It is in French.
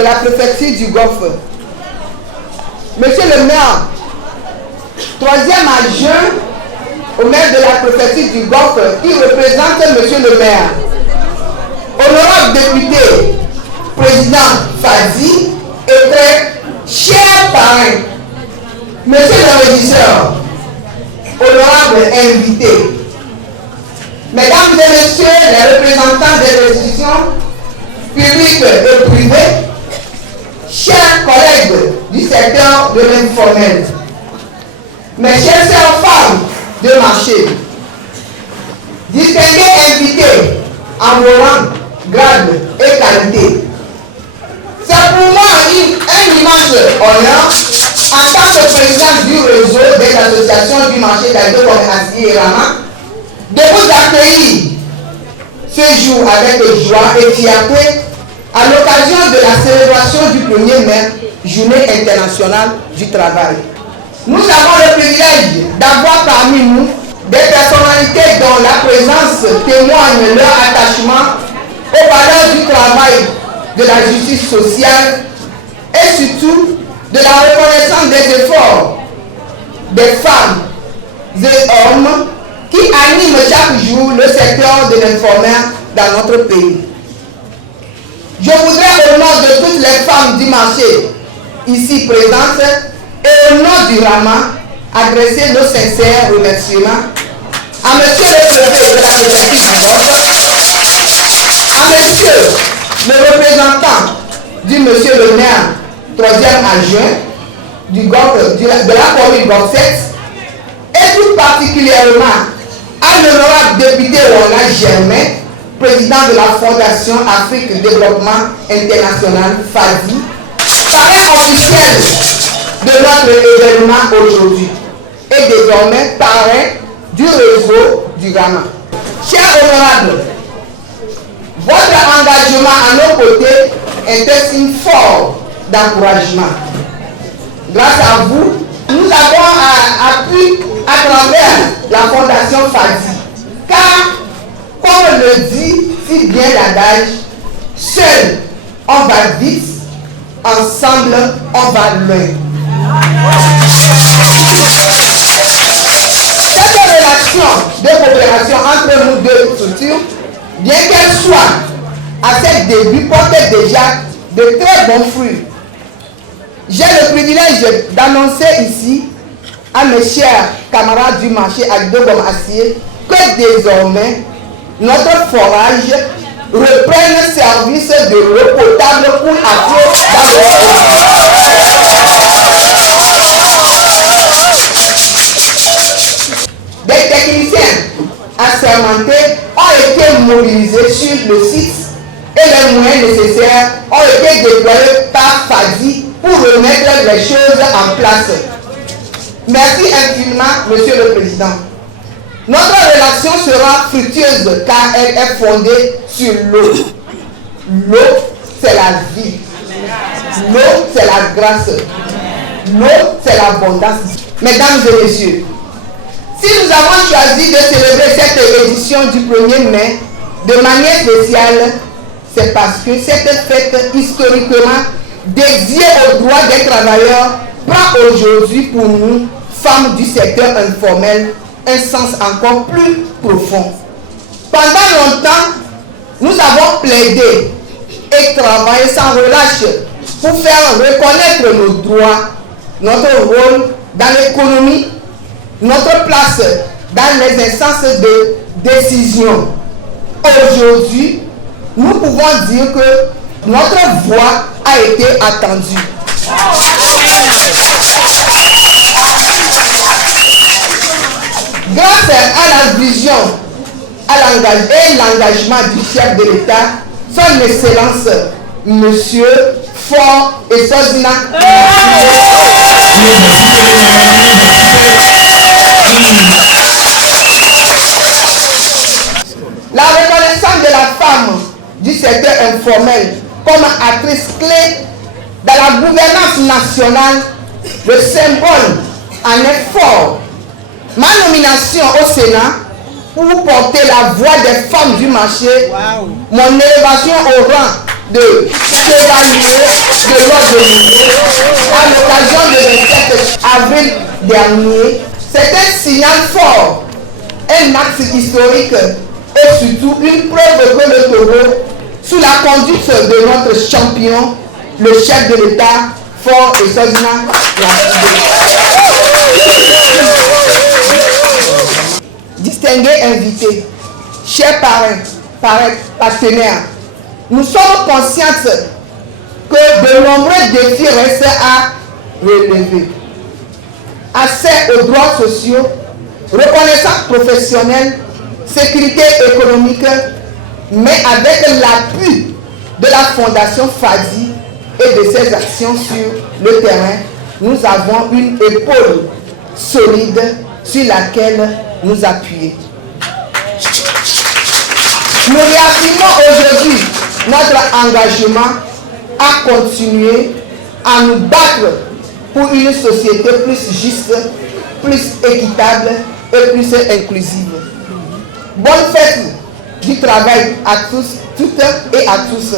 de la préfecture du Golfe. Monsieur le maire, troisième adjoint au maire de la préfecture du Golfe, qui représente monsieur le maire. Honorable député, président Fadi, et très cher parrain, monsieur le régisseur, honorable invité, mesdames et messieurs les représentants des institutions publiques et privées, chers collègues du secteur de l'informel, mes chères sœurs femmes de marché, distingués invités en vos rangs, grades et qualités, c'est pour moi un immense honneur en tant que président du réseau des associations du marché d'Aïdo comme Assi et Rama de vous accueillir ce jour avec joie et fierté à l'occasion de la célébration du 1er mai, Journée internationale du travail. Nous avons le privilège d'avoir parmi nous des personnalités dont la présence témoigne leur attachement aux valeurs du travail, de la justice sociale et surtout de la reconnaissance des efforts des femmes et hommes qui animent chaque jour le secteur de l'informel dans notre pays. Je voudrais au nom de toutes les femmes du marché ici présentes et au nom du Rama adresser nos sincères remerciements à monsieur le préfet de la République du Golfe, à monsieur le représentant du monsieur le maire, troisième adjoint du Golfe, de la commune Golfe 7, et tout particulièrement à l'honorable député Rona Germain, président de la Fondation Afrique Développement International FADI, parrain officiel de notre événement aujourd'hui et désormais parrain du réseau du Rama. Chers honorables, votre engagement à nos côtés est un signe fort d'encouragement. Grâce à vous, nous avons appris à travers la Fondation FADI, car comme le dit si bien l'adage, seul on va vite, ensemble on va loin. Cette relation de coopération entre nous deux structures, bien qu'elle soit à ses débuts, portait déjà de très bons fruits. J'ai le privilège d'annoncer ici à mes chers camarades du marché Aïdo comme Acier que désormais notre forage reprenne service de l'eau potable pour affluer dans le Des techniciens assermentés ont été mobilisés sur le site et les moyens nécessaires ont été déployés par FADI pour remettre les choses en place. Merci infiniment, Monsieur le Président. Notre relation sera fructueuse car elle est fondée sur l'eau. L'eau, c'est la vie. L'eau, c'est la grâce. L'eau, c'est l'abondance. Mesdames et messieurs, si nous avons choisi de célébrer cette édition du 1er mai de manière spéciale, c'est parce que cette fête historiquement dédiée aux droits des travailleurs prend aujourd'hui pour nous, femmes du secteur informel, un sens encore plus profond. Pendant longtemps, nous avons plaidé et travaillé sans relâche pour faire reconnaître nos droits, notre rôle dans l'économie, notre place dans les instances de décision. Aujourd'hui, nous pouvons dire que notre voix a été attendue. Grâce à la vision et l'engagement du chef de l'État, son Excellence, Monsieur Faure Essouzina, la reconnaissance de la femme du secteur informel comme actrice clé dans la gouvernance nationale, le symbole en est fort. Ma nomination au Sénat pour porter la voix des femmes du marché, mon élévation au rang de chevalier de l'ordre de Mouillé à l'occasion du 27 avril dernier. C'est un signal fort, un axe historique et surtout une preuve que le Togo, sous la conduite de notre champion, le chef de l'État, Faure Essoghina Lakide. Distingués invités, chers partenaires, nous sommes conscients que de nombreux défis restent à relever. Accès aux droits sociaux, reconnaissance professionnelle, sécurité économique, mais avec l'appui de la Fondation Fadi et de ses actions sur le terrain, nous avons une épaule solide sur laquelle nous appuyer. Nous réaffirmons aujourd'hui notre engagement à continuer à nous battre pour une société plus juste, plus équitable et plus inclusive. Bonne fête du travail à tous, toutes et à tous.